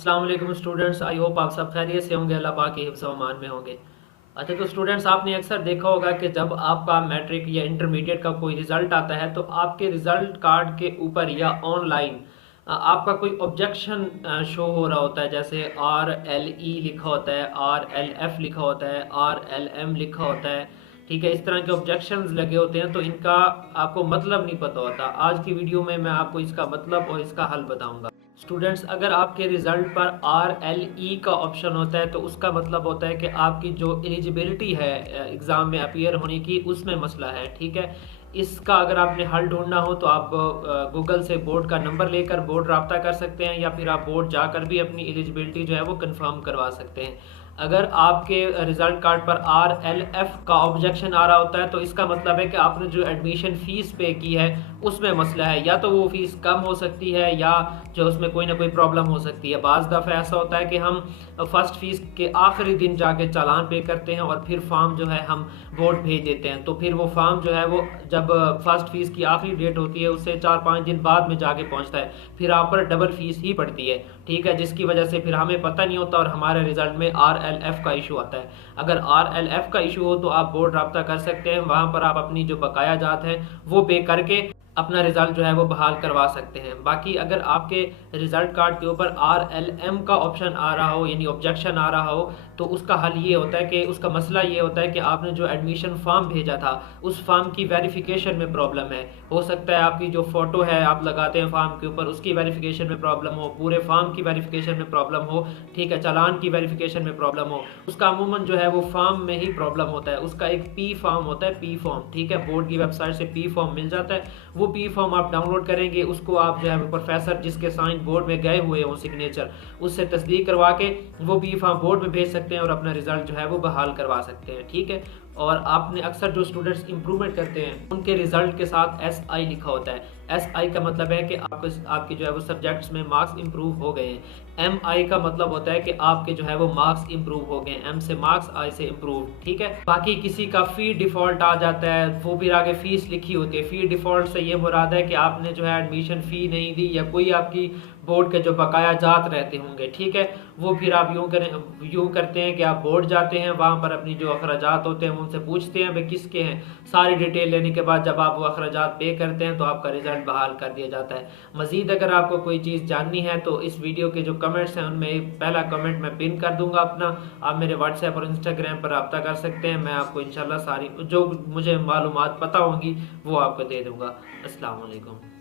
अस्सलाम वालेकुम students, I hope आप सब खैरियत से होंगे, अल्लाह पाक के हिफ्ज़ व अमान में होंगे। अच्छा, तो स्टूडेंट्स आपने अक्सर देखा होगा कि जब आपका मैट्रिक या इंटरमीडिएट का कोई रिज़ल्ट आता है तो आपके रिज़ल्ट कार्ड के ऊपर या ऑनलाइन आपका कोई ऑब्जेक्शन शो हो रहा होता है। जैसे RLE लिखा होता है, RLF लिखा होता है, RLM लिखा होता है। ठीक है, इस तरह के ऑब्जेक्शंस लगे होते हैं तो इनका आपको मतलब नहीं पता होता। आज की वीडियो में मैं आपको इसका मतलब और इसका हल बताऊंगा। स्टूडेंट्स, अगर आपके रिज़ल्ट पर RLE का ऑप्शन होता है तो उसका मतलब होता है कि आपकी जो एलिजिबिलिटी है एग्ज़ाम में अपीयर होने की, उसमें मसला है। ठीक है, इसका अगर आपने हल ढूंढना हो तो आप गूगल से बोर्ड का नंबर लेकर बोर्ड रब्ता कर सकते हैं, या फिर आप बोर्ड जाकर भी अपनी एलिजिबिलिटी जो है वो कंफर्म करवा सकते हैं। अगर आपके रिजल्ट कार्ड पर RLF का ऑब्जेक्शन आ रहा होता है तो इसका मतलब है कि आपने जो एडमिशन फ़ीस पे की है उसमें मसला है, या तो वो फ़ीस कम हो सकती है या जो उसमें कोई ना कोई प्रॉब्लम हो सकती है। बाज़ दफ़ा ऐसा होता है कि हम फ़र्स्ट फ़ीस के आखिरी दिन जाके चालान पे करते हैं और फिर फॉर्म जो है हम बोर्ड भेज देते हैं, तो फिर वो फॉर्म जो है वो जब फर्स्ट फ़ीस की आखिरी डेट होती है उससे 4-5 दिन बाद में जाके पहुंचता है, फिर आप पर डबल फ़ीस ही पड़ती है। ठीक है, जिसकी वजह से फिर हमें पता नहीं होता और हमारे रिजल्ट में RLF का इशू आता है। अगर RLF का इशू हो तो आप बोर्ड रब्ता कर सकते हैं, वहाँ पर आप अपनी जो बकाया जात है वो पे करके अपना रिजल्ट जो है वो बहाल करवा सकते हैं। बाकी अगर आपके रिजल्ट कार्ड के ऊपर RLM का ऑप्शन आ रहा हो, यानी ऑब्जेक्शन आ रहा हो, तो उसका हल ये होता है कि उसका मसला ये होता है कि आपने जो एडमिशन फॉर्म भेजा था उस फॉर्म की वेरिफिकेशन में प्रॉब्लम है। हो सकता है आपकी जो फ़ोटो है आप लगाते हैं फॉर्म के ऊपर उसकी वेरिफिकेशन में प्रॉब्लम हो, पूरे फॉर्म की वेरिफिकेशन में प्रॉब्लम हो, ठीक है, चालान की वेरिफिकेशन में प्रॉब्लम हो। उसका अमूमन जो है वो फॉर्म में ही प्रॉब्लम होता है। उसका एक P फॉर्म होता है, P फॉर्म, ठीक है, बोर्ड की वेबसाइट से P फॉर्म मिल जाता है। वो P फॉर्म आप डाउनलोड करेंगे, उसको आप जो है प्रोफेसर जिसके साइन बोर्ड में गए हुए हों सिग्नेचर, उससे तस्दीक करवा के वो P फॉर्म बोर्ड में भेज सकते हैं और अपना रिजल्ट जो है वो बहाल करवा सकते हैं। ठीक है, और आपने अक्सर जो स्टूडेंट्स इंप्रूवमेंट करते हैं उनके रिजल्ट के साथ SI लिखा होता है। SI का मतलब है कि आपके जो है वो सब्जेक्ट्स में मार्क्स इंप्रूव हो गए हैं। MI का मतलब होता है कि आपके जो है वो मार्क्स इंप्रूव हो गए हैं। M से मार्क्स, I से इंप्रूव। ठीक है, बाकी किसी का फी डिफॉल्ट आ जाता है, वो फिर आगे फीस लिखी होती है। फी डिफॉल्ट से ये मुराद है कि आपने जो है एडमिशन फ़ी नहीं दी या कोई आपकी बोर्ड के जो बकाया जात रहते होंगे। ठीक है, वो फिर आप यूँ करते हैं कि आप बोर्ड जाते हैं, वहाँ पर अपनी जो अखराजात होते हैं उनसे पूछते हैं भाई किसके हैं। सारी डिटेल लेने के बाद जब आप वो अखराजात पे करते हैं तो आपका रिजल्ट बहाल कर दिया जाता है। मज़ीद अगर आपको कोई चीज़ जाननी है तो इस वीडियो के जो कमेंट्स हैं उनमें पहला कमेंट मैं पिन कर दूंगा अपना, आप मेरे व्हाट्सएप और इंस्टाग्राम पर रब्ता कर सकते हैं। मैं आपको इंशाल्लाह सारी जो मुझे मालूमात पता होंगी वो आपको दे दूँगा। अस्सलाम वालेकुम।